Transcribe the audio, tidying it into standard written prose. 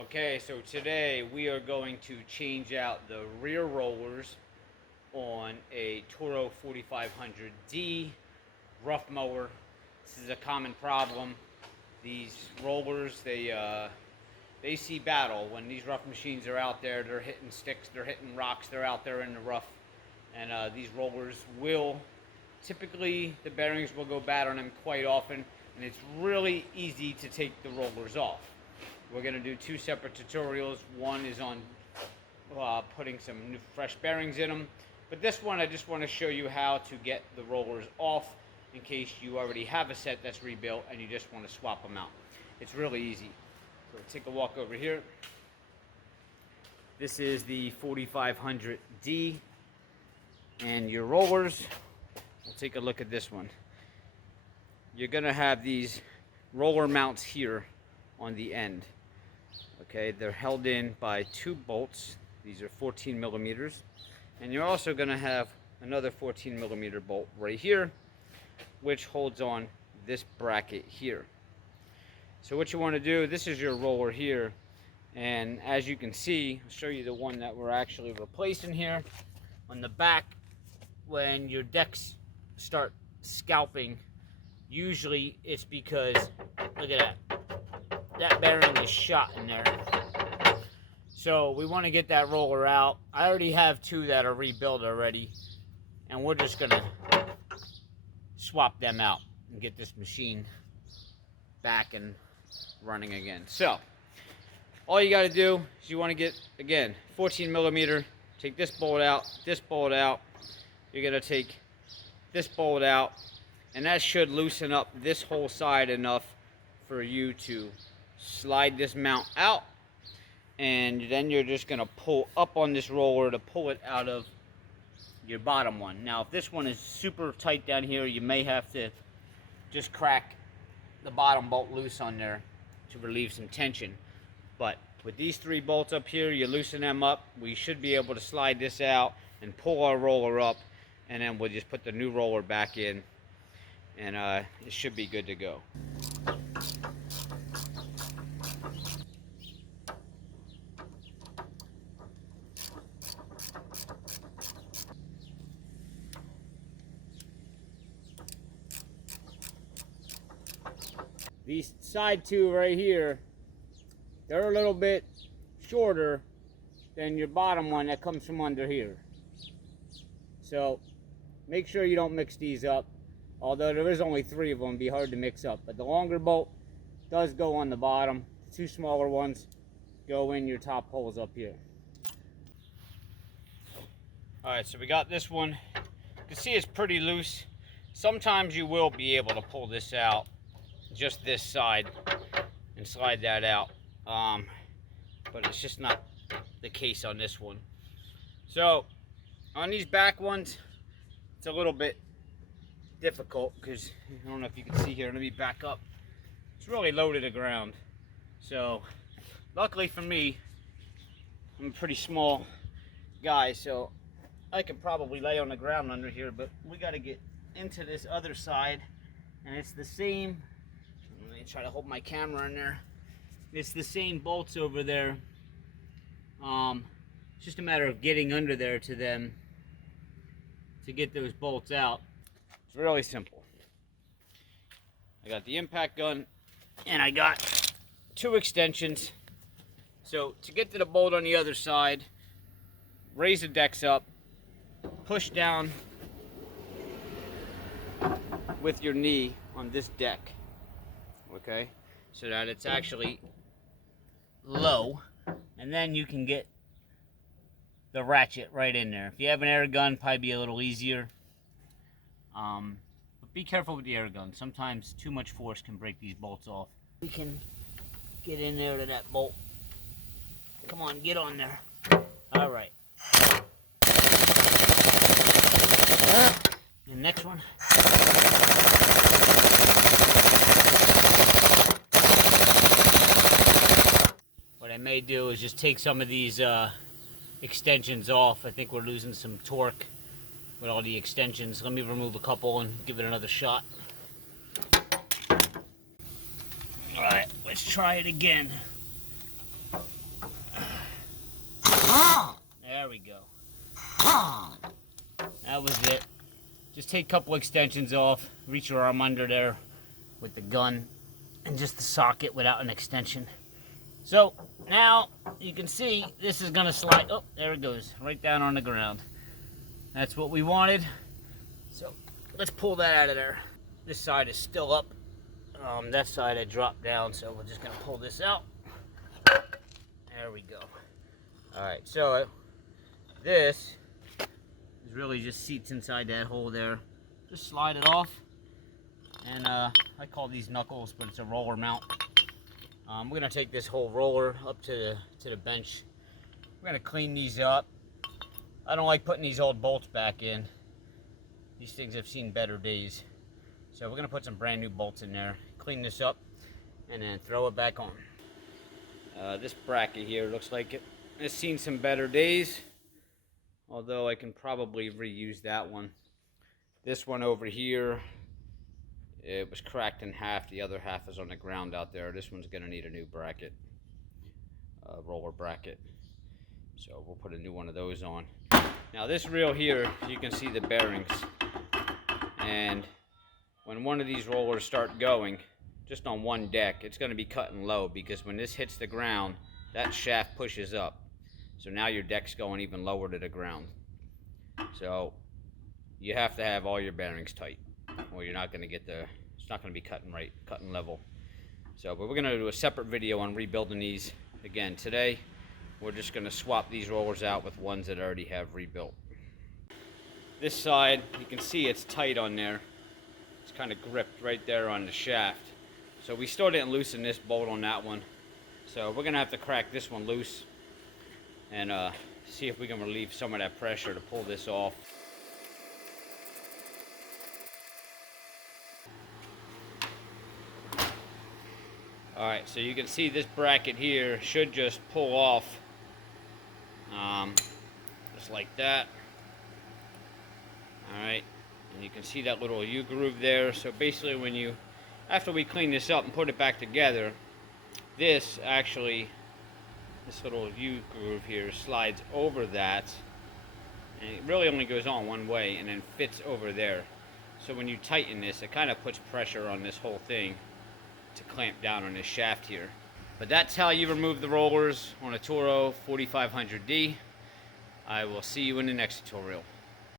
Okay, so today we are going to change out the rear rollers on a Toro 4500D rough mower. This is a common problem. These rollers, they see battle. When these rough machines are out there, they're hitting sticks, they're hitting rocks, they're out there in the rough. And these rollers will, typically the bearings will go bad on them quite often, and it's really easy to take the rollers off. We're going to do two separate tutorials. One is on putting some new fresh bearings in them. But this one I just want to show you how to get the rollers off in case you already have a set that's rebuilt and you just want to swap them out. It's really easy. So take a walk over here. This is the 4500D. And your rollers, we'll take a look at this one. You're going to have these roller mounts here on the end. Okay, they're held in by two bolts. These are 14 millimeters, and you're also going to have another 14 millimeter bolt right here, which holds on this bracket here. So what you want to do, this is your roller here, and as you can see, I'll show you the one that we're actually replacing here. On the back, when your decks start scalping, usually it's because, look at that bearing is shot in there. So we want to get that roller out. I already have two that are rebuilt already, and we're just gonna swap them out and get this machine back and running again. So all you got to do is you want to get, again, 14 millimeter, take this bolt out, you're gonna take this bolt out, and that should loosen up this whole side enough for you to slide this mount out, and then you're just going to pull up on this roller to pull it out of your bottom one. Now if this one is super tight down here, you may have to just crack the bottom bolt loose on there to relieve some tension. But with these three bolts up here, you loosen them up, we should be able to slide this out and pull our roller up, and then we'll just put the new roller back in, and it should be good to go. These side two right here, they're a little bit shorter than your bottom one that comes from under here. So make sure you don't mix these up. Although there is only three of them, it'd be hard to mix up. But the longer bolt does go on the bottom. The two smaller ones go in your top holes up here. Alright, so we got this one. You can see it's pretty loose. Sometimes you will be able to pull this out, just this side, and slide that out. But it's just not the case on this one. So on these back ones, it's a little bit difficult because I don't know if you can see here. Let me back up. It's really low to the ground. So luckily for me, I'm a pretty small guy, so I can probably lay on the ground under here, but we got to get into this other side, and it's the same. Let me try to hold my camera in there. It's the same bolts over there. It's just a matter of getting under there to them to get those bolts out. It's really simple. I got the impact gun and I got two extensions. So to get to the bolt on the other side, raise the decks up, push down with your knee on this deck, okay, so that it's actually low, and then you can get the ratchet right in there. If you have an air gun, probably be a little easier. But be careful with the air gun. Sometimes too much force can break these bolts off. We can get in there to that bolt. Come on, get on there. All right. The next one. What I may do is just take some of these extensions off. I think we're losing some torque with all the extensions. Let me remove a couple and give it another shot. Alright, let's try it again. There we go. That was it. Just take a couple extensions off, reach your arm under there with the gun, and just the socket without an extension. So now you can see this is gonna slide. Oh, there it goes, right down on the ground. That's what we wanted. So let's pull that out of there. This side is still up. That side I dropped down, so we're just gonna pull this out. There we go. All right, so this is really just seats inside that hole there. Just slide it off, and I call these knuckles, but it's a roller mount. We're gonna take this whole roller up to the bench. We're gonna clean these up. I don't like putting these old bolts back in. These things have seen better days. So we're gonna put some brand new bolts in there, clean this up, and then throw it back on. This bracket here looks like it's seen some better days, although I can probably reuse that one. This one over here, it was cracked in half. The other half is on the ground out there. This one's gonna need a new bracket, roller bracket. So we'll put a new one of those on. Now this reel here, you can see the bearings. And when one of these rollers start going, just on one deck, it's gonna be cutting low, because when this hits the ground, that shaft pushes up. So now your deck's going even lower to the ground. So you have to have all your bearings tight, or you're not gonna get it's not gonna be cutting right, cutting level. So, but we're gonna do a separate video on rebuilding these. Again, today, we're just gonna swap these rollers out with ones that I already have rebuilt. This side, you can see it's tight on there. It's kind of gripped right there on the shaft. So we still didn't loosen this bolt on that one. So we're gonna have to crack this one loose and see if we can relieve some of that pressure to pull this off. Alright, so you can see this bracket here should just pull off just like that. Alright, and you can see that little U-groove there. So basically after we clean this up and put it back together, this little U-groove here slides over that, and it really only goes on one way and then fits over there. So when you tighten this, it kind of puts pressure on this whole thing to clamp down on this shaft here. But that's how you remove the rollers on a Toro 4500D. I will see you in the next tutorial.